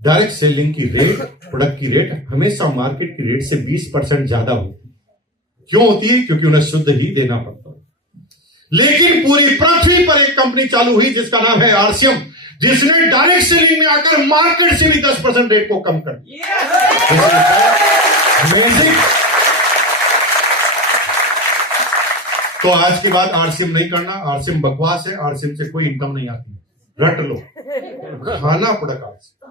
Direct selling की rate, product की rate हमेशा मार्केट की रेट से 20% ज्यादा होती है। क्यों होती है? क्योंकि उन्हें शुद्ध ही देना पड़ता है। लेकिन पूरी पृथ्वी पर एक कंपनी चालू हुई जिसका नाम है आरसीएम, जिसने डायरेक्ट सेलिंग में आकर मार्केट से भी 10% रेट को कम कर दिया। तो आज के बाद आरसीएम नहीं करना। आरसीएम बकवास है, आरसीएम से कोई इनकम नहीं आती। रट लो, खाना पड़ेगा आरसीएम।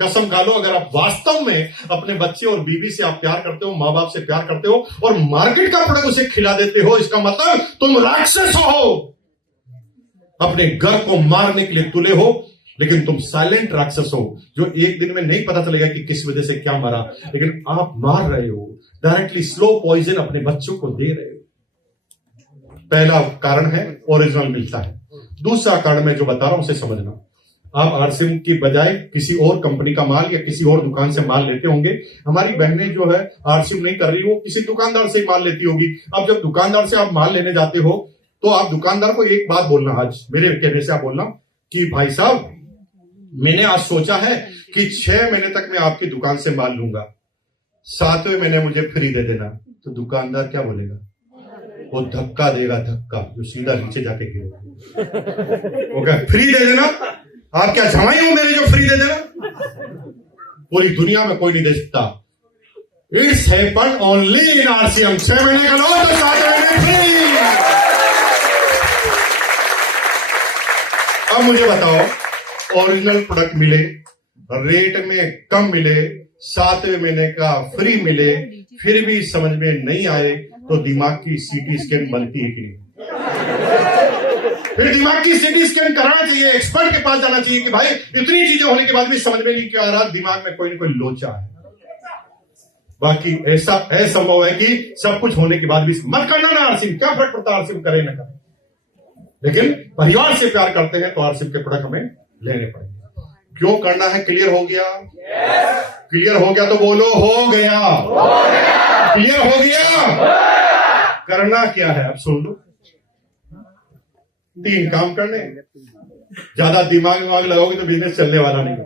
कसम खा लो, अगर आप वास्तव में अपने बच्चे और बीवी से आप प्यार करते हो, मां बाप से प्यार करते हो और मार्केट का प्रोडक्ट उसे खिला देते हो, इसका मतलब तुम राक्षस हो, अपने घर को मारने के लिए तुले हो। लेकिन तुम साइलेंट राक्षस हो, जो एक दिन में नहीं पता चलेगा कि किस वजह से क्या मरा, लेकिन आप मार रहे हो, डायरेक्टली स्लो पॉइजन अपने बच्चों को दे रहे हो। पहला कारण है ओरिजिनल मिलता है। दूसरा कारण मैं जो बता रहा हूं उसे समझना। आप आरसीएम की बजाय किसी और कंपनी का माल या किसी और दुकान से माल लेते होंगे। हमारी बहनें जो है आरसीएम नहीं कर रही, वो किसी दुकानदार से ही माल लेती होगी। अब जब दुकानदार से आप माल लेने जाते हो तो आप दुकानदार को एक बात बोलना, आज मेरे कहने से आप बोलना कि भाई साहब, मैंने आज सोचा है कि 6 महीने तक मैं आपकी दुकान से माल लूंगा, 7वें महीने मुझे फ्री दे देना। तो दुकानदार क्या बोलेगा? वो धक्का देगा, धक्का जो सीधा नीचे जाके गिरेगा। वो क्या फ्री दे देना? आप क्या जमाई हो मेरे जो फ्री दे देना? पूरी दुनिया में कोई नहीं दे सकता। It's happen only in RCM. 6 महीने का लो तो 7 महीने फ्री। अब मुझे बताओ, ओरिजिनल प्रोडक्ट मिले, रेट में कम मिले, 7वें महीने का फ्री मिले, फिर भी समझ में नहीं आए तो दिमाग की सीटी स्कैन बनती है कि नहीं? फिर दिमाग की सीटी स्कैन कराना चाहिए, एक्सपर्ट के पास जाना चाहिए कि भाई इतनी चीजें होने के बाद भी समझ में नहीं क्यों आ रहा, दिमाग में कोई ना कोई लोचा है। बाकी ऐसा असंभव है कि सब कुछ होने के बाद भी मत करना ना आरसीएम। क्या फर्क पड़ता है आरसीएम करे ना करे, लेकिन परिवार से प्यार करते हैं तो आरसीएम के प्रोडक्ट हमें लेने पड़ेंगे। क्यों करना है? क्लियर हो गया? क्लियर हो गया तो बोलो हो गया। क्लियर हो गया? करना क्या है अब सुन लो। 3 काम करने। ज्यादा दिमाग लगाओगे तो बिजनेस चलने वाला नहीं।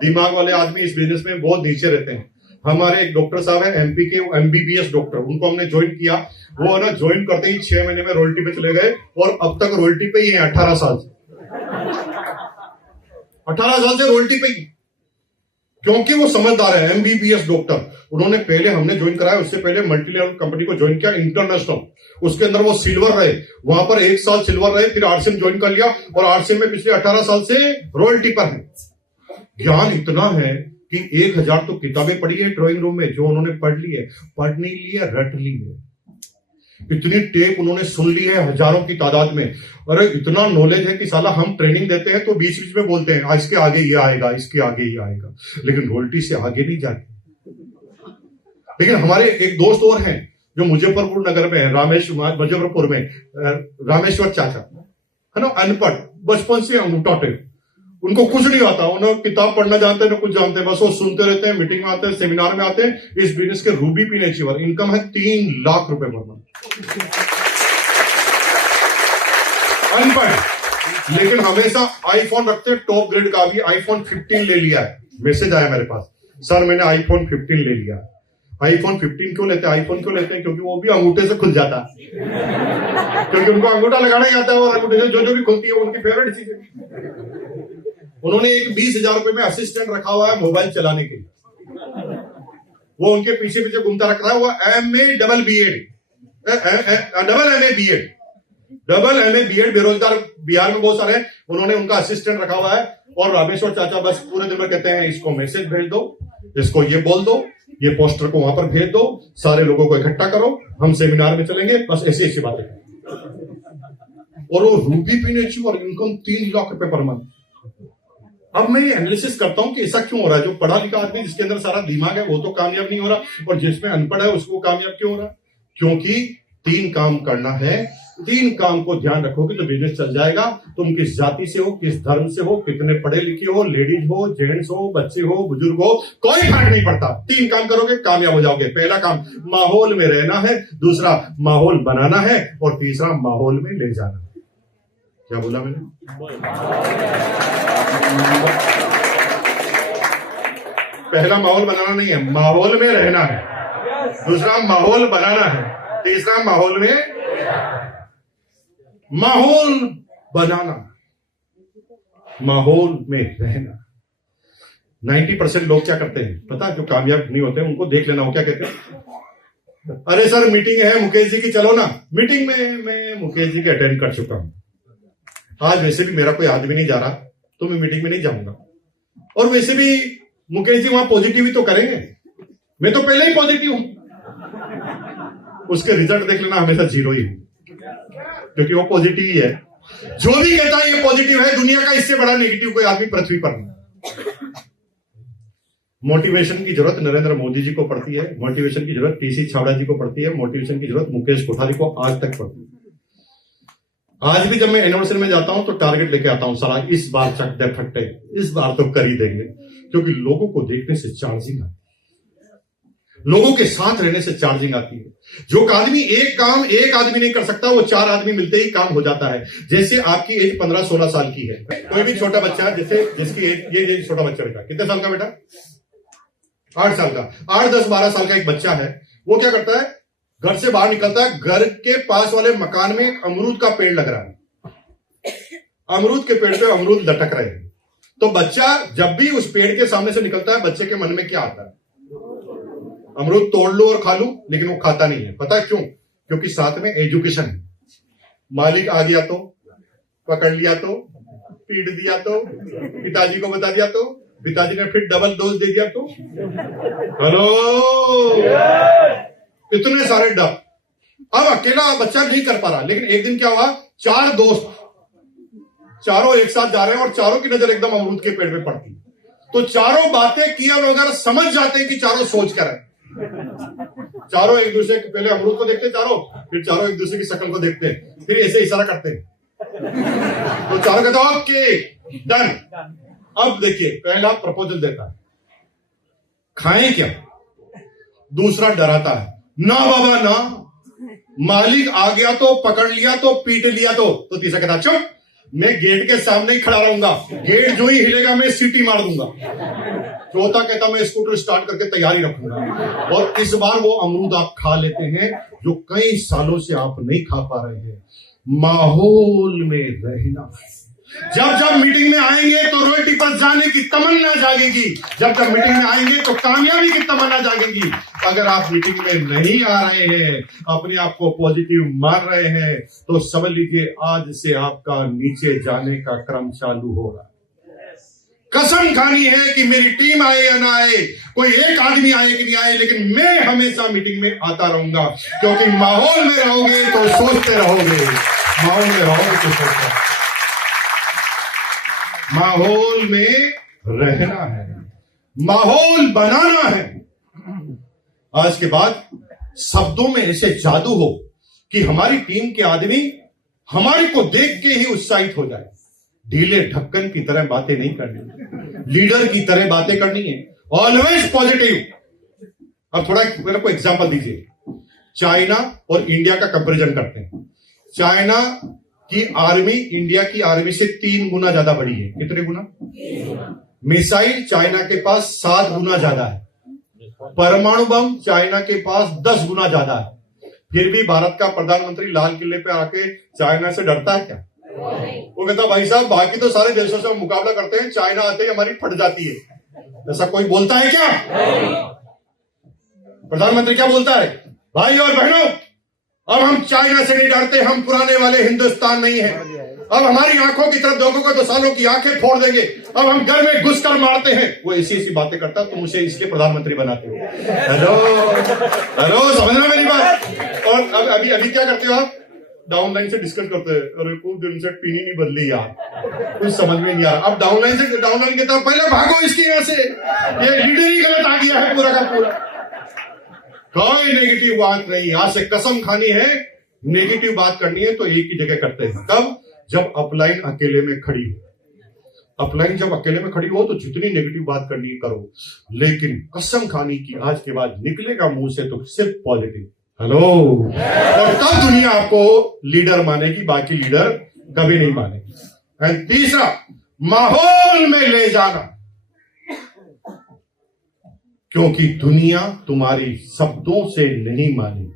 दिमाग वाले आदमी इस बिजनेस में बहुत नीचे रहते हैं। हमारे एक डॉक्टर साहब है एमपी के, एमबीबीएस डॉक्टर, उनको हमने ज्वाइन किया। वो ना ज्वाइन करते ही 6 महीने में रॉयल्टी पे चले गए और अब तक रॉयल्टी पे ही है। 18 साल से 18 साल से रॉयल्टी पे ही, क्योंकि वो समझदार है। एमबीबीएस डॉक्टर, उन्होंने पहले हमने ज्वाइन कराया, उससे पहले मल्टी लेवल कंपनी को ज्वाइन किया इंटरनेशनल, उसके अंदर वो सिल्वर रहे, वहां पर 1 साल सिल्वर रहे, फिर आरसीएम ज्वाइन कर लिया और आरसीएम में पिछले 18 साल से रॉयल्टी पर है। ज्ञान इतना है कि 1000 तो किताबें पढ़ी है ड्राइंग रूम में, जो उन्होंने पढ़ ली है, पढ़ नहीं ली है, रट ली है। इतनी टेप उन्होंने सुन ली है हजारों की तादाद में। अरे इतना नॉलेज है कि साला हम ट्रेनिंग देते हैं तो बीच बीच में बोलते हैं इसके आगे ये आएगा, इसके आगे ये आएगा, लेकिन रॉयल्टी से आगे नहीं जाती। लेकिन हमारे एक दोस्त और हैं जो मुजफ्फरपुर नगर में है, मुजफ्फरपुर में रामेश्वर चाचा है ना, अनपढ़, बचपन से अंगूठा टेप, उनको कुछ नहीं आता, उन्हें किताब पढ़ना जानते हैं, कुछ जानते हैं, बस वो सुनते रहते हैं, मीटिंग में आते हैं, सेमिनार में आते हैं। इस बिजनेस के रूबी पीने चीवर इनकम है 3 लाख रुपए पर मंथ। अनपढ़, लेकिन हमेशा आईफोन रखते, टॉप ग्रेड का। अभी आईफोन 15 ले लिया है, मैसेज आया मेरे पास, सर मैंने आईफोन 15 ले लिया। आईफोन 15 क्यों लेते हैं? आईफोन क्यों लेते हैं? क्योंकि वो भी अंगूठे से खुल जाता है, क्योंकि उनको अंगूठा लगाना ही आता है और अंगूठे से जो भी खुलती है वो उनकी फेवरेट चीज है। उन्होंने एक 20,000 रुपए में असिस्टेंट रखा हुआ है मोबाइल चलाने के लिए, वो उनके पीछे पीछे घूमता रख रहा है। वो डबल एमए बीएड बेरोजगार बिहार में बहुत सारे हैं, उन्होंने उनका असिस्टेंट रखा हुआ है। और रामेश्वर चाचा बस पूरे दिन में कहते हैं इसको मैसेज भेज दो, इसको ये बोल दो, ये पोस्टर को वहां पर भेज दो, सारे लोगों को इकट्ठा करो, हम सेमिनार में चलेंगे, बस ऐसी ऐसी बातें। और वो रूबी पीने और इनकम 3 लाख रुपए पर मंथ। अब मैं ये एनालिसिस करता हूं कि ऐसा क्यों हो रहा है। जो पढ़ा लिखा आदमी जिसके अंदर सारा दिमाग है वो तो कामयाब नहीं हो रहा, और जिसमें अनपढ़ है उसको कामयाब क्यों हो रहा है? क्योंकि 3 काम करना है। 3 काम को ध्यान रखोगे तो बिजनेस चल जाएगा। तुम किस जाति से हो, किस धर्म से हो, कितने पढ़े लिखे हो, लेडीज हो, जेंट्स हो, बच्चे हो, बुजुर्ग हो, कोई फर्क नहीं पड़ता। 3 काम करोगे कामयाब हो जाओगे। पहला काम माहौल में रहना है, दूसरा माहौल बनाना है, और तीसरा माहौल में ले जाना है। क्या बोला मैंने? पहला माहौल बनाना नहीं है, माहौल में रहना है। दूसरा माहौल बनाना है। तीसरा माहौल में माहौल बनाना, माहौल में रहना। 90% लोग क्या करते हैं पता, जो कामयाब नहीं होते उनको देख लेना, वो क्या कहते हैं, अरे सर मीटिंग है मुकेश जी की, चलो ना। मीटिंग में मैं मुकेश जी के अटेंड कर चुका हूं, आज वैसे भी मेरा कोई आदमी नहीं जा रहा तो मैं मीटिंग में नहीं जाऊंगा, और वैसे भी मुकेश जी वहां पॉजिटिव ही तो करेंगे, मैं तो पहले ही पॉजिटिव हूं। उसके रिजल्ट देख लेना हमेशा 0 ही, क्योंकि वो पॉजिटिव ही है। जो भी कहता है ये पॉजिटिव है, दुनिया का इससे बड़ा नेगेटिव कोई आदमी पृथ्वी पर नहीं। मोटिवेशन की जरूरत नरेंद्र मोदी जी को पड़ती है, मोटिवेशन की जरूरत टीसी छावड़ा जी को पड़ती है, मोटिवेशन की जरूरत मुकेश कोठारी को आज तक पड़ती है। आज भी जब मैं एनिवर्सरी में जाता हूं तो टारगेट लेके आता हूं, सारा इस बार चक दे फट्टे, इस बार तो कर ही देंगे, क्योंकि लोगों को देखने से चार्जिंग आती है, लोगों के साथ रहने से चार्जिंग आती है। जो आदमी एक काम एक आदमी नहीं कर सकता, वो 4 आदमी मिलते ही काम हो जाता है। जैसे आपकी एज 15-16 साल की है, कोई भी छोटा बच्चा, जैसे जिसकी एज, ये छोटा बच्चा बेटा कितने साल का बेटा, 8 साल का, 8, 10, 12 साल का एक बच्चा है, वो क्या करता है, घर से बाहर निकलता है, घर के पास वाले मकान में एक अमरूद का पेड़ लग रहा है, अमरूद के पेड़ पे अमरूद लटक रहे हैं, तो बच्चा जब भी उस पेड़ के सामने से निकलता है, बच्चे के मन में क्या आता है, अमरूद तोड़ लो और खा लूं, लेकिन वो खाता नहीं है। पता है क्यों? क्योंकि साथ में एजुकेशन है। मालिक आ गया तो, पकड़ लिया तो, पीट दिया तो, पिताजी को बता दिया तो, पिताजी ने फिर डबल डोज दे दिया तो, हेलो, इतने सारे डर। अब अकेला बच्चा नहीं कर पा रहा, लेकिन एक दिन क्या हुआ, 4 दोस्त चारों एक साथ जा रहे हैं और चारों की नजर एकदम अमरूद के पेड़ पे पड़ती, तो चारों बातें किया वगैरह समझ जाते हैं कि चारों सोच कर है। चारों एक दूसरे के पहले अमरूद को देखते चारों, फिर चारों एक दूसरे की शक्ल को देखते हैं, फिर ऐसे इशारा करते हैं, तो चारों कहते हैं ओके डन। अब देखिए, पहला प्रपोजल देता है, खाएं क्या, दूसरा डराता है, ना बाबा ना, मालिक आ गया तो, पकड़ लिया तो, पीट लिया तो तीसरा कहता चुप, मैं गेट के सामने ही खड़ा रहूंगा, गेट जो ही हिलेगा मैं सीटी मार दूंगा। चौथा कहता मैं स्कूटर स्टार्ट करके तैयारी रखूंगा। और इस बार वो अमरूद आप खा लेते हैं जो कई सालों से आप नहीं खा पा रहे हैं। माहौल में रहना। जब जब मीटिंग में आएंगे तो रोटी पर जाने की तमन्ना जागेगी, जब जब मीटिंग में आएंगे तो कामयाबी की तमन्ना जागेगी। अगर आप मीटिंग में नहीं आ रहे हैं, अपने आप को पॉजिटिव मान रहे हैं, तो समझ लीजिए आज से आपका नीचे जाने का क्रम चालू हो रहा है। कसम खानी है कि मेरी टीम आए या ना आए, कोई एक आदमी आए कि नहीं आए, लेकिन मैं हमेशा मीटिंग में आता रहूंगा, क्योंकि माहौल में रहोगे तो सोचते रहोगे, माहौल में रहोगे तो सोचते रहोगे। माहौल में रहना है, माहौल बनाना है। आज के बाद शब्दों में ऐसे जादू हो कि हमारी टीम के आदमी हमारे को देख के ही उत्साहित हो जाए। ढीले ढक्कन की तरह बातें नहीं करनी, लीडर की तरह बातें करनी है, ऑलवेज पॉजिटिव। अब थोड़ा मेरे को एग्जांपल दीजिए, चाइना और इंडिया का कंपैरिजन करते हैं। चाइना की आर्मी इंडिया की आर्मी से 3 गुना ज्यादा बड़ी है। कितने गुना? मिसाइल चाइना के पास 7 गुना ज्यादा है, परमाणु बम चाइना के पास 10 गुना ज्यादा है। फिर भी भारत का प्रधानमंत्री लाल किले पे आके चाइना से डरता है क्या? वो कहता भाई साहब बाकी तो सारे देशों से हम मुकाबला करते हैं, चाइना आते ही हमारी फट जाती है। ऐसा कोई बोलता है क्या? प्रधानमंत्री क्या बोलता है? भाई और बहनों, अब हम चाइना से नहीं डरते, हम पुराने वाले हिंदुस्तान नहीं है। अब हमारी आंखों की तरफ देखोगे तो सालों की आंखें फोड़ देंगे, अब हम घर में घुसकर मारते हैं। वो ऐसी ऐसी बातें करता, तुम उसे इसलिए प्रधानमंत्री बनाते हो। हेलो हेलो, समझना मेरी बात। और अभी अभी क्या करते हो आप? डाउनलाइन से डिस्कस करते हैं, अरे कुछ दिन से पीनी नहीं बदली यार, कुछ समझ में नहीं आ रहा। अब डाउनलाइन के तरफ पहले भागो इसकी, यहाँ से ये लीडर ही गलत आ गया है पूरा का पूरा। कोई नेगेटिव बात नहीं, आज से कसम खानी है, नेगेटिव बात करनी है तो एक ही जगह करते हैं। कब? जब अपलाइन अकेले में खड़ी हो। अपलाइन जब अकेले में खड़ी हो तो जितनी नेगेटिव बात करनी है करो, लेकिन कसम खानी की आज के बाद निकलेगा मुंह से तो सिर्फ पॉजिटिव। हेलो, और तब दुनिया आपको लीडर मानेगी, बाकी लीडर कभी नहीं मानेगी। एंड तीसरा, माहौल में ले जाना। क्योंकि दुनिया तुम्हारी शब्दों से नहीं मानी।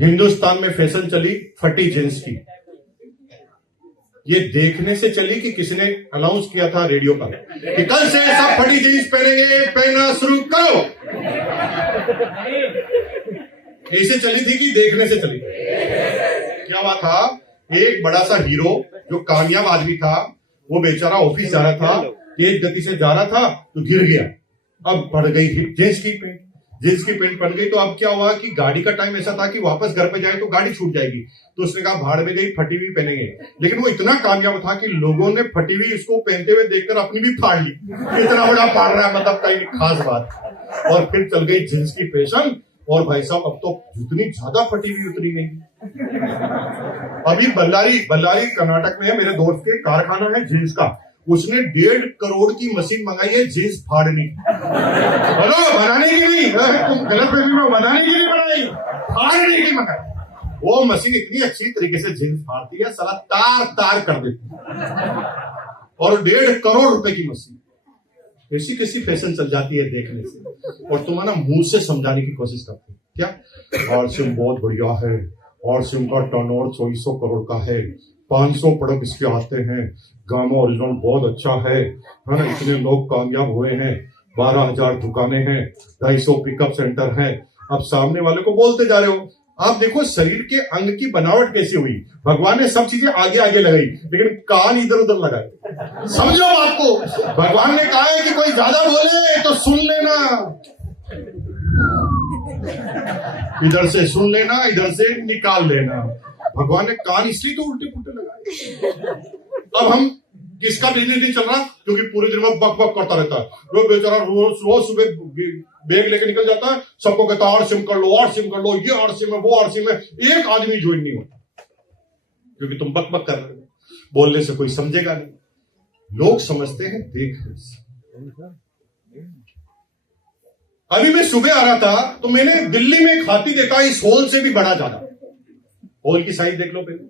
हिंदुस्तान में फैशन चली फटी जींस की, ये देखने से चली कि किसी ने अनाउंस किया था रेडियो पर कि कल से सब फटी जींस पहनेंगे, पहनना शुरू करो। ऐसे चली थी कि देखने से चली? क्या हुआ था, एक बड़ा सा हीरो जो कामयाब आदमी था, वो बेचारा ऑफिस जा रहा था, तेज गति से जा रहा था तो गिर गया। अब पड़ गई जींस की पैंट, जींस की पैंट पड़ गई। तो अब क्या हुआ कि गाड़ी का टाइम ऐसा था कि वापस घर पे जाए तो गाड़ी छूट जाएगी। तो उसने कहा भाड़ में गई, फटी हुई पहनेंगे। लेकिन वो इतना कामयाब था कि लोगों ने फटी हुई इसको पहनते हुए देखकर अपनी भी फाड़ ली। इतना बड़ा फाड़ रहा है, मतलब कहीं खास बात। और फिर चल गई जींस की फैशन, और भाई साहब अब तो जितनी ज्यादा फटी हुई उतनी नहीं। अभी बल्लारी कर्नाटक में है, मेरे दोस्त के कारखाना है जींस का, उसने 1.5 करोड़ की मशीन मंगाई है जींस फाड़ने की। बोलो बनाने की नहीं, तुम गलत फहमी में, बनाने की नहीं बनाई, फाड़ने की मंगाई। वो मशीन इतनी अच्छी तरीके से जींस फाड़ती है, साला तार तार कर देती है। और 1.5 करोड़ रुपए की मशीन। ऐसी कैसी फैशन चल जाती है देखने से, और तुम्हारा मुंह से समझाने की कोशिश करते हैं क्या आरसीएम बहुत बढ़िया है, आरसीएम का टर्नओवर 2400 करोड़ का है, 500 प्रोडक्ट इसके आते हैं, गामा ओरिजिनल बहुत अच्छा है ना, इतने लोग कामयाब हुए हैं, 12,000 दुकानें हैं, 250 पिकअप सेंटर हैं। अब सामने वाले को बोलते जा रहे हो। आप देखो शरीर के अंग की बनावट कैसी हुई, भगवान ने सब चीजें आगे आगे लगाई, लेकिन कान इधर उधर लगाए। समझो आपको, भगवान ने कहा है कि कोई ज्यादा बोले तो सुन लेना, इधर से सुन लेना, इधर से निकाल लेना। भगवान ने कान इसलिए तो उल्टे पुल्टे लगाए। अब हम किसका बिजनेस नहीं चल रहा, क्योंकि पूरे दिन में बक बक करता रहता है। वो बेचारा रोज सुबह बैग लेके निकल जाता है, सबको कहता है आरसीएम कर लो, आरसीएम कर लो, ये आरसीएम है, वो आरसीएम है। एक आदमी ज्वाइन नहीं होता, क्योंकि तुम बक बक कर रहे हो। बोलने से कोई समझेगा नहीं, लोग समझते हैं देखने से। अभी मैं सुबह आ रहा था तो मैंने दिल्ली में एक हाथी देखा, इस हॉल से भी बड़ा ज्यादा। हॉल की साइज देख लो पहले,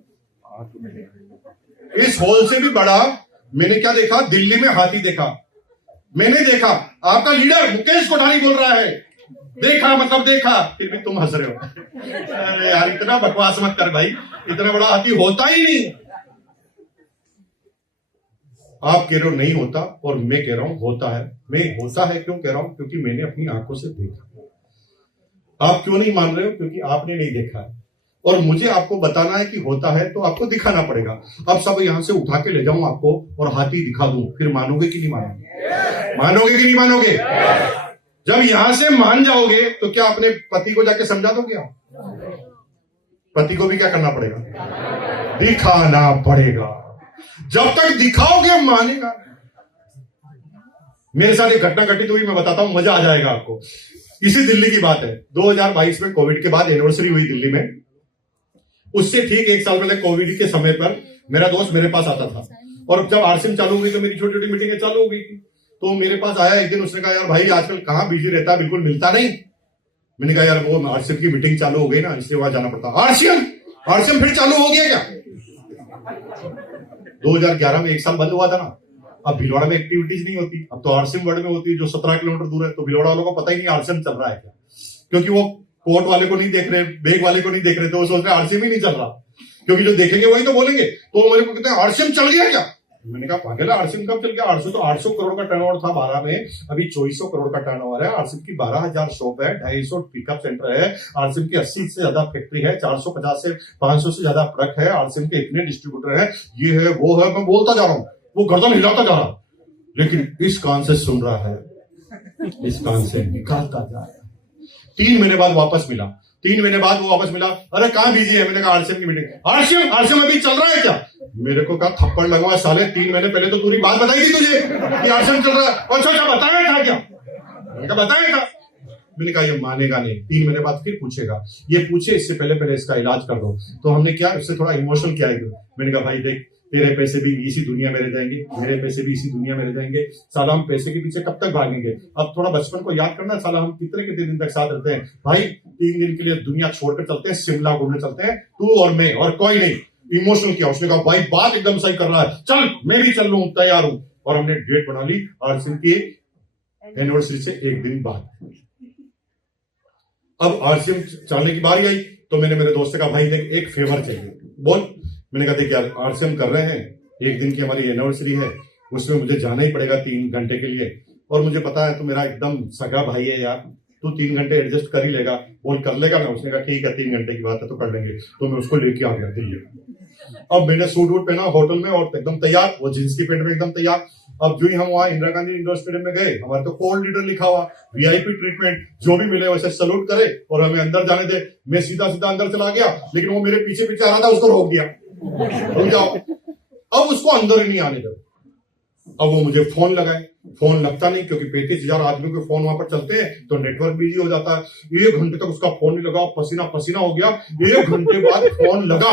इस हॉल से भी बड़ा। मैंने क्या देखा, दिल्ली में हाथी देखा। मैंने देखा आपका लीडर मुकेश कोठारी बोल रहा है, देखा मतलब देखा, फिर भी तुम हंस रहे हो। अरे यार इतना बकवास मत कर भाई, इतना बड़ा हाथी होता ही नहीं। आप कह रहे हो नहीं होता, और मैं कह रहा हूं होता है। मैं होता है क्यों कह रहा हूं, क्योंकि मैंने अपनी आंखों से देखा। आप क्यों नहीं मान रहे हो, क्योंकि आपने नहीं देखा है। और मुझे आपको बताना है कि होता है तो आपको दिखाना पड़ेगा। अब सब यहां से उठा के ले जाऊं आपको और हाथी दिखा दूं, फिर मानोगे कि नहीं मानोगे? मानोगे कि नहीं मानोगे? जब यहां से मान जाओगे तो क्या अपने पति को जाके समझा दोगे आप? पति को भी क्या करना पड़ेगा? दिखाना पड़ेगा। जब तक दिखाओगे मानेगा। मेरे साथ एक घटना घटित हुई, मैं बताता हूं, मजा आ जाएगा आपको। इसी दिल्ली की बात है, 2022 में कोविड के बाद एनिवर्सरी हुई दिल्ली में। उससे ठीक 1 साल पहले कोविड के समय पर मेरा दोस्त मेरे पास आता था, और जब आरसीएम चालू हो गई तो मेरी छोटी छोटी मीटिंगें चालू हो गई थी। तो मेरे पास आया एक दिन, उसने कहा यार भाई आजकल कहां बिजी रहता है, बिल्कुल मिलता नहीं। मैंने कहा यार वो आरसीएम की मीटिंग चालू हो गई ना, इसलिए वहां जाना पड़ता। आरसीएम फिर चालू हो गया क्या? 2011 में 1 साल बंद हुआ था ना। अब भीलवाड़ा में एक्टिविटीज नहीं होती, अब तो आरसीएम वर्ड में होती है, जो 17 किलोमीटर दूर है। तो भीलवाड़ा वालों को पता ही नहीं आरसीएम चल रहा है क्या, क्योंकि वो कोर्ट वाले को नहीं देख रहे, बेग वाले को नहीं देख रहे, तो वो सोच रहे आरसीएम ही नहीं चल रहा, क्योंकि जो देखेंगे वही तो बोलेंगे। तो मेरे को कहते हैं आरसीएम चल गया क्या? मैंने कहा पागल है, आरसीएम कब चल गया? 800 करोड़ का टर्नओवर था 12 में, अभी 2400 करोड़ का टर्नओवर है। आरसीएम की 12,000 शॉप है, 250 पिकअप सेंटर है, आरसीएम की 80 से ज्यादा फैक्ट्री है, 450 से 500 से ज्यादा ट्रक है, आरसीएम के इतने डिस्ट्रीब्यूटर है, ये है वो है। मैं बोलता जा रहा हूं, वो गर्दन हिलाता जा रहा, लेकिन इस कान से सुन रहा है, इस कान से निकालता जा रहा है। 3 महीने बाद वापस मिला, 3 महीने बाद वो वापस मिला। अरे कहां बिजी है? मैंने कहा आरसीएम की मीटिंग। आरसीएम अभी चल रहा है क्या? मेरे को कहा थप्पड़ लगवा साले, 3 महीने पहले तो पूरी बात बताई थी तुझे कि आरसीएम चल रहा है। अच्छा बताया था क्या? मैंने कहा बताया था। मैंने कहा ये मानेगा नहीं, 3 महीने बाद फिर पूछेगा। ये पूछे इससे पहले इसका इलाज कर दो। तो हमने क्या, उससे थोड़ा इमोशनल किया। मैंने कहा भाई देख, तेरे पैसे भी इसी दुनिया में रह जाएंगे, मेरे पैसे भी इसी दुनिया में रह जाएंगे। साला हम पैसे के पीछे कब तक भागेंगे? अब थोड़ा बचपन को याद करना, साला हम कितने दिन तक साथ रहते हैं भाई। 3 दिन के लिए दुनिया छोड़कर चलते हैं, शिमला घूमने चलते हैं, तू और मैं, और कोई नहीं। इमोशनल किया। उसने कहा भाई बात एकदम सही कर रहा है, चल मैं भी चल लूं, तैयार हूं। और हमने डेट बना ली आरसीएम की एनिवर्सरी से एक दिन बाद। अब आरसीएम चलने की बारी आई तो मैंने मेरे दोस्त से कहा भाई देख एक फेवर चाहिए, बोल। मैंने कहा देख यार आरसीएम कर रहे हैं, एक दिन की हमारी एनिवर्सरी है, उसमें मुझे जाना ही पड़ेगा 3 घंटे के लिए, और मुझे पता है तो मेरा एकदम सगा भाई है यार, तू 3 घंटे एडजस्ट कर ही लेगा, बोल कर लेगा ना। उसने कहा ठीक है 3 घंटे की बात है तो कर लेंगे। तो मैं उसको लेके आ गया दिल्ली। अब मैंने सूट वूट पहना होटल में और एकदम तैयार, वो जींस की पैंट में एकदम तैयार। अब जो ही हम वहां इंदिरा गांधी इंडोर स्टेडियम में गए, हमारे तो कोल्ड लीडर लिखा हुआ, वीआईपी ट्रीटमेंट, जो भी मिले वैसे सल्यूट करे और हमें अंदर जाने दे। मैं सीधा सीधा अंदर चला गया, लेकिन वो मेरे पीछे पीछे आ रहा था, उसको रोक दिया, रुक जाओ। अब उसको अंदर ही नहीं आने दे। अब वो मुझे फोन लगाए, फोन लगता नहीं क्योंकि 35,000 आदमियों के फोन वहां पर चलते हैं तो नेटवर्क बिजी हो जाता है। 1 घंटे तक उसका फोन नहीं लगा, पसीना पसीना हो गया। 1 घंटे बाद फोन लगा,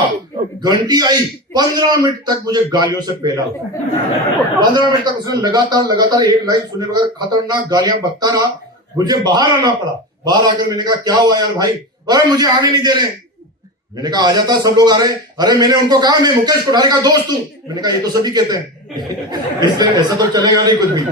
घंटी आई, 15 मिनट तक मुझे गालियों से पेला। 15 मिनट तक उसने लगातार एक लाइन सुने बगैर खतरनाक गालियां बकता रहा। मुझे बाहर आना पड़ा। बाहर आकर मैंने कहा क्या हुआ यार भाई? अरे मुझे आने नहीं दे रहे। मैंने कहा आ जाता, सब लोग आ रहे हैं। अरे मैंने उनको कहा मैं मुकेश कोठारी का दोस्त हूं। मैंने कहा ये तो सभी कहते हैं, इसलिए ऐसा तो चलेगा नहीं कुछ भी।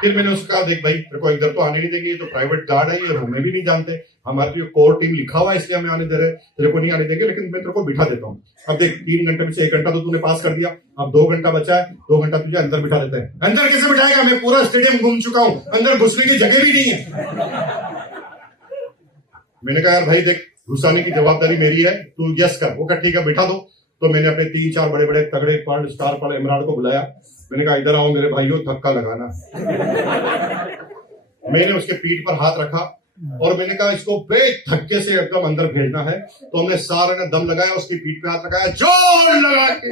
फिर मैंने उसको कहा देख भाई तेरे को इधर तो आने नहीं देंगे, ये तो प्राइवेट गार्ड है, ये हमें भी नहीं जानते, हमारी जो कोर टीम लिखा हुआ है इसलिए हमें आने दे रहे, तेरे को नहीं आने देंगे, लेकिन मैं तेरे को बिठा देता हूँ। अब देख 3 घंटे में से 1 घंटा तो तूने पास कर दिया, अब 2 घंटा बचा है, 2 घंटा तुझे अंदर बिठा देते हैं। अंदर कैसे बिठाएगा? मैं पूरा स्टेडियम घूम चुका हूँ, अंदर घुसने की जगह भी नहीं है। मैंने कहा यार भाई देख घुसाने की जवाबदारी मेरी है, तू यस कर। वो कहा ठीक है बिठा दो। तो मैंने अपने 3-4 बड़े बड़े तगड़े पढ़ स्टार पढ़ इमरान को बुलाया। मैंने कहा इधर आओ मेरे भाइयों, धक्का लगाना। मैंने उसके पीठ पर हाथ रखा और मैंने कहा इसको बेधक्के से एकदम अंदर भेजना है। तो हमने सारे ने दम लगाया, उसकी पीठ पे हाथ लगाया, जोर लगा के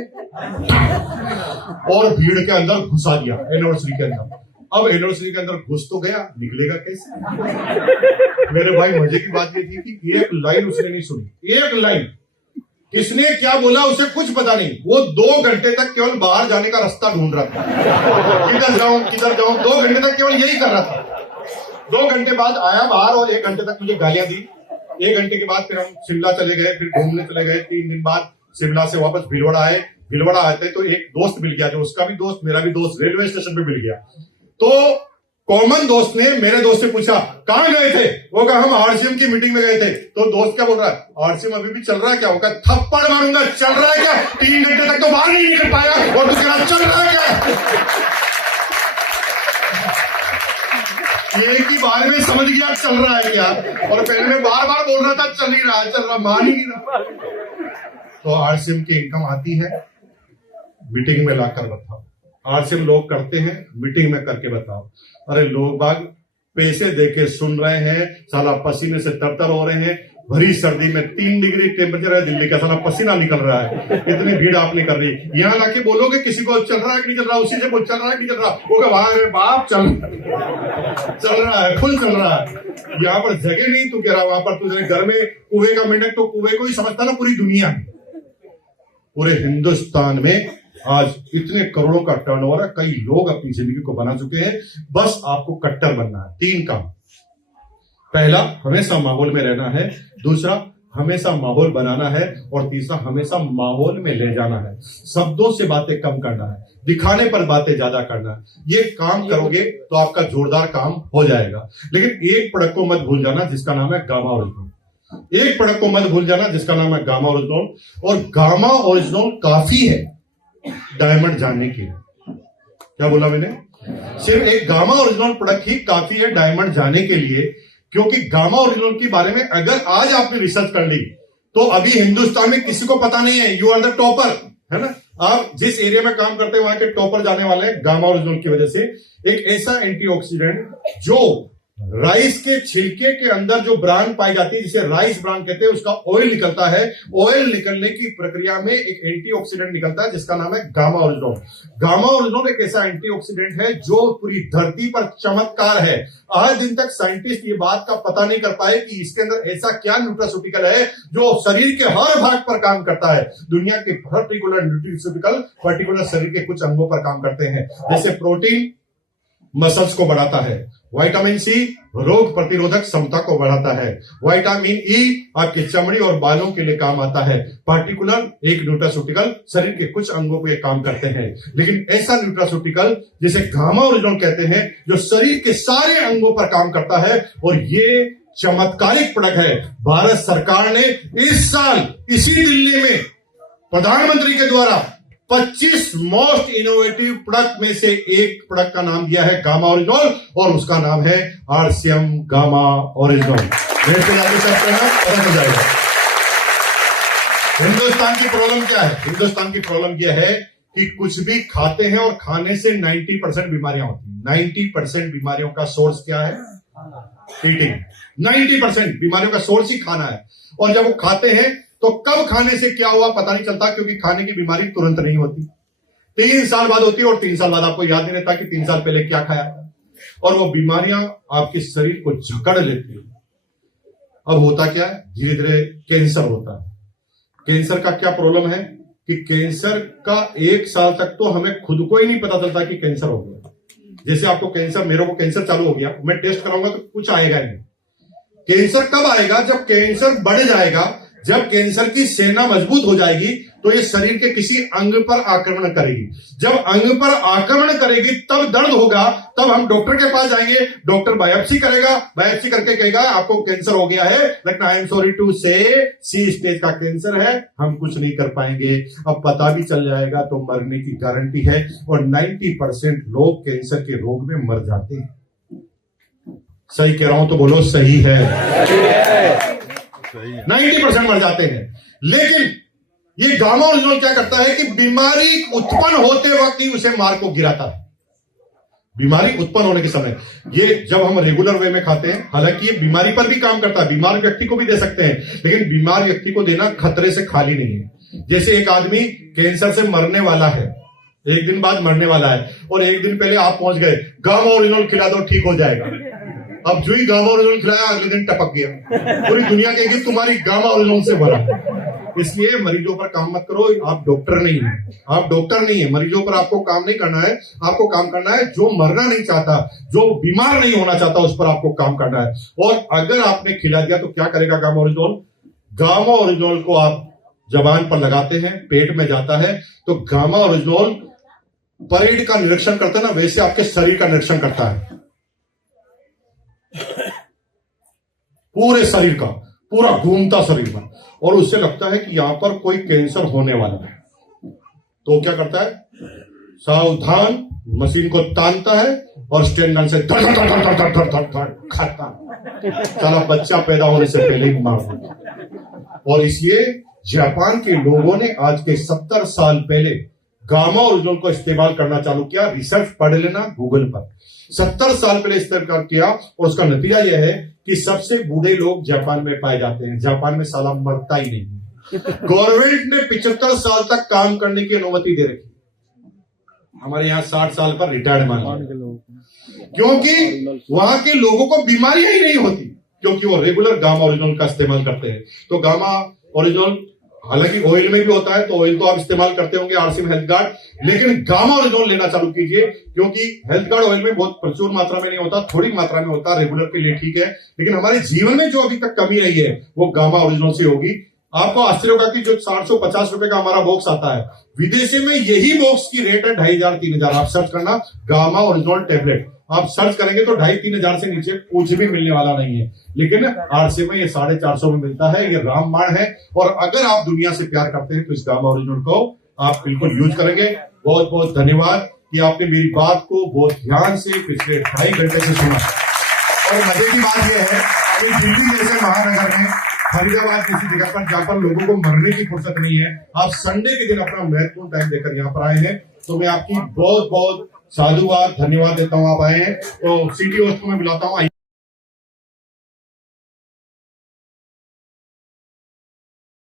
और भीड़ के अंदर घुसा दिया एनिवर्सरी के अंदर। अब एनिवर्सरी के अंदर घुस तो गया, निकलेगा कैसे? मेरे भाई मजे की बात ये थी कि एक लाइन उसने नहीं सुनी, एक लाइन। किसने क्या बोला उसे कुछ पता नहीं। वो 2 घंटे तक केवल बाहर जाने का रास्ता ढूंढ रहा था, किधर जाऊं 2 घंटे तक केवल यही कर रहा था। 2 घंटे बाद आया बाहर और 1 घंटे तक मुझे गालियां दी। 1 घंटे के बाद फिर हम शिमला चले गए, फिर घूमने चले गए। 3 दिन बाद शिमला से वापस भीलवाड़ा आए। भीलवाड़ा आते तो एक दोस्त मिल गया, जो उसका भी दोस्त मेरा भी दोस्त रेलवे स्टेशन पे मिल गया। तो कॉमन दोस्त ने मेरे दोस्त से पूछा कहां गए थे? वो कहा हम आरसीएम की मीटिंग में गए थे। तो दोस्त क्या बोल रहा है? आरसीएम अभी भी चल रहा है क्या? वो कहा थप्पड़ मारूंगा, चल रहा है क्या? 3 घंटे तक तो बाहर नहीं निकल पाया और तू कह रहा चल रहा है क्या? एक ही बार में समझ गया चल रहा है क्या, और पहले में बार बार बोल रहा था चल ही रहा है, चल रहा, मान ही नहीं रहा। तो आरसीएम की इनकम आती है, मीटिंग में लाकर बताओ। आरसीएम लोग करते हैं, मीटिंग में करके बताओ। अरे लोग बाग पैसे देके सुन रहे हैं, साला पसीने से तरतर हो रहे हैं। भरी सर्दी में 3 डिग्री टेम्परेचर है दिल्ली का, साला पसीना निकल रहा है, इतनी भीड़ आप नहीं कर रही। यहाँ लाके बोलोगे किसी को चल रहा है कि नहीं चल रहा, उसी से बोल चल रहा है कि नहीं चल रहा, वो कहा वहां बाप चल रहा है, फुल चल रहा है। यहाँ पर जगह नहीं, तू कह रहा वहां पर तुझे घर में कुएं का मेंढक तो कुएं को ही समझता ना। पूरी दुनिया में, पूरे हिंदुस्तान में आज इतने करोड़ों का टर्नओवर है, कई लोग अपनी जिंदगी को बना चुके हैं। बस आपको कट्टर बनना है। 3 काम। पहला, हमेशा माहौल में रहना है। दूसरा, हमेशा माहौल बनाना है। और तीसरा, हमेशा माहौल में ले जाना है। शब्दों से बातें कम करना है, दिखाने पर बातें ज्यादा करना है। ये काम करोगे तो आपका जोरदार काम हो जाएगा। लेकिन एक प्रोडक्ट को मत भूल जाना जिसका नाम है गामा ओरिजिनल। एक प्रोडक्ट को मत भूल जाना जिसका नाम है गामा ओरिजिनल। और गामा ओरिजिनल काफी है डायमंड जानने के लिए। क्या बोला मैंने? सिर्फ एक गामा ओरिजिनल प्रोडक्ट ही काफी है डायमंड जाने के लिए। क्योंकि गामा ओरिजिनल के बारे में अगर आज आपने रिसर्च कर ली तो अभी हिंदुस्तान में किसी को पता नहीं है। यू आर द टॉपर, है ना? आप जिस एरिया में काम करते हैं वहां के टॉपर जाने वाले हैं गामा ओरिजिनल की वजह से। एक ऐसा एंटीऑक्सीडेंट जो राइस के छिलके के अंदर जो ब्रांड पाई जाती है, जिसे राइस ब्रांड कहते हैं, उसका ऑयल निकलता है। ऑयल निकलने की प्रक्रिया में एक एंटीऑक्सीडेंट निकलता है जिसका नाम है गामा ओरिजिनल। गामा ओरिजिनल एक ऐसा एंटीऑक्सीडेंट है जो पूरी धरती पर चमत्कार है। आज दिन तक साइंटिस्ट ये बात का पता नहीं कर पाए कि इसके अंदर ऐसा क्या न्यूट्रास्यूटिकल है जो शरीर के हर भाग पर काम करता है। दुनिया के पर्टिकुलर न्यूट्रास्यूटिकल पर्टिकुलर शरीर के कुछ अंगों पर काम करते हैं। जैसे प्रोटीन मसल्स को बढ़ाता है, विटामिन सी रोग प्रतिरोधक क्षमता को बढ़ाता है। विटामिन ई आपकी चमड़ी और बालों के लिए काम आता है। पार्टिकुलर एक न्यूट्रास्यूटिकल शरीर के कुछ अंगों को ये काम करते हैं, लेकिन ऐसा न्यूट्रास्यूटिकल जिसे गामा ओरिजिनल कहते हैं जो शरीर के सारे अंगों पर काम करता है, और ये चमत्कारिक प्रोडक्ट है। भारत सरकार ने इस साल इसी दिल्ली में प्रधानमंत्री के द्वारा 25 मोस्ट इनोवेटिव प्रोडक्ट में से एक प्रोडक्ट का नाम दिया है गामा ओरिजिनल, और उसका नाम है आरसीएम गामा ओरिजिनल। पता हो जाएगा। हिंदुस्तान की प्रॉब्लम क्या है? हिंदुस्तान की प्रॉब्लम यह है कि कुछ भी खाते हैं और खाने से 90% बीमारियां होती हैं। 90% बीमारियों का सोर्स क्या है? ईटिंग। 90% बीमारियों का सोर्स ही खाना है, और जब वो खाते हैं तो कब खाने से क्या हुआ पता नहीं चलता, क्योंकि खाने की बीमारी तुरंत नहीं होती, 3 साल बाद होती है, और 3 साल बाद आपको याद नहीं रहता कि 3 साल पहले क्या खाया था, और वो बीमारियां आपके शरीर को जकड़ लेती है। अब होता क्या है? धीरे धीरे कैंसर होता है। कैंसर का क्या प्रॉब्लम है कि कैंसर का 1 साल तक तो हमें खुद को ही नहीं पता चलता कि कैंसर हो गया। जैसे आपको कैंसर, मेरे को कैंसर चालू हो गया, मैं टेस्ट कराऊंगा तो कुछ आएगा नहीं। कैंसर कब आएगा? जब कैंसर बढ़ जाएगा, जब कैंसर की सेना मजबूत हो जाएगी तो ये शरीर के किसी अंग पर आक्रमण करेगी। जब अंग पर आक्रमण करेगी तब दर्द होगा, तब हम डॉक्टर के पास जाएंगे, डॉक्टर बायोप्सी करेगा, बायोप्सी करके कहेगा आपको कैंसर हो गया है, लेकिन आई एम सॉरी टू से सी स्टेज का कैंसर है, हम कुछ नहीं कर पाएंगे। अब पता भी चल जाएगा तो मरने की गारंटी है, और 90% लोग कैंसर के रोग में मर जाते हैं। सही कह रहा हूं तो बोलो सही है। 90% मर जाते हैं। लेकिन ये गामा ओरिजिनल क्या करता है कि बीमारी उत्पन्न होते वक्त ही उसे मार को गिराता है। बीमारी उत्पन्न होने के समय ये जब हम रेगुलर वे में खाते हैं, हालांकि ये बीमारी पर भी काम करता है, बीमार व्यक्ति को भी दे सकते हैं, लेकिन बीमार व्यक्ति को देना खतरे से खाली नहीं है। जैसे एक आदमी कैंसर से मरने वाला है, एक दिन बाद मरने वाला है, और एक दिन पहले आप पहुंच गए, गामा ओरिजिनल खिला दो ठीक हो जाएगा। अब जो ही गामा ओरिजिनल खिलाया अगले दिन टपक गया, पूरी दुनिया कहेगी तुम्हारी गामा ओरिजिनल से भरा। इसलिए मरीजों पर काम मत करो, आप डॉक्टर नहीं है, आप डॉक्टर नहीं है। मरीजों पर आपको काम नहीं करना है, आपको काम करना है जो मरना नहीं चाहता, जो बीमार नहीं होना चाहता, उस पर आपको काम करना है। और अगर आपने खिला दिया तो क्या करेगा गामा ओरिजिनल? गामा ओरिजिनल को आप जबान पर लगाते हैं, पेट में जाता है, तो गामा ओरिजिनल परेड का निरीक्षण करता है ना, वैसे आपके शरीर का निरीक्षण करता है, पूरे शरीर का, पूरा घूमता शरीर में, और उससे लगता है कि यहां पर कोई कैंसर होने वाला है। तो क्या करता है? सावधान मशीन को तानता है और स्टेन गन से धड़ धड़ धड़ धड़ धड़ धड़ धड़ धड़ खाता, साला बच्चा पैदा होने से पहले ही मार देता। और इसलिए जापान के लोगों ने आज के 70 साल पहले गामा ओरिजिनल को इस्तेमाल करना चालू किया। रिसर्च पढ़ लेना गूगल पर, 70 साल पहले इस्तेमाल किया, और उसका नतीजा यह है कि सबसे बूढ़े लोग जापान में पाए जाते हैं। जापान में साला मरता ही नहीं। गवर्नमेंट ने 75 साल तक काम करने की अनुमति दे रखी, हमारे यहाँ 60 साल पर रिटायर्ड मान, क्योंकि वहां के लोगों को बीमारियां ही नहीं होती, क्योंकि वो रेगुलर गामा ओरिजिनल का इस्तेमाल करते हैं। तो गामा ओरिजिनल हालांकि ऑयल में भी होता है, तो ऑयल तो आप इस्तेमाल करते होंगे आरसीएम हेल्थ गार्ड, लेकिन गामा ओरिजिनल लेना चालू कीजिए, क्योंकि हेल्थ गार्ड ऑयल में बहुत प्रचुर मात्रा में नहीं होता, थोड़ी मात्रा में होता है, रेगुलर के लिए ठीक है, लेकिन हमारे जीवन में जो अभी तक कमी रही है वो गामा ओरिजिनल से होगी। आपको आश्चर्य होगा कि जो 450 रुपए का हमारा बॉक्स आता है, विदेशी में यही बॉक्स की रेट है 2500-3000। आप सर्च करना गामा ओरिजिनल टेबलेट, आप सर्च करेंगे तो 2500-3000 से नीचे कुछ भी मिलने वाला नहीं है, लेकिन आरसीएम में ये 450 में मिलता है। ये रामबाण है, और अगर आप दुनिया से प्यार करते हैं तो इस गामा ओरिजिनल को आप बिल्कुल यूज करेंगे। बहुत बहुत धन्यवाद कि आपने मेरी बात को बहुत ध्यान से पिछले 2.5 घंटे से सुना। और मजे की बात यह है कि दिल्ली जैसे महानगर में, फरीदाबाद किसी जगह पर जहां पर लोगों को मरने की फुर्सत नहीं है, आप संडे के दिन अपना महत्वपूर्ण टाइम देकर यहाँ पर आए हैं, तो मैं आपकी बहुत बहुत साधुवाद धन्यवाद देता हूँ। आप आए हैं तो सिटी होस्ट को मैं बुलाता हूँ।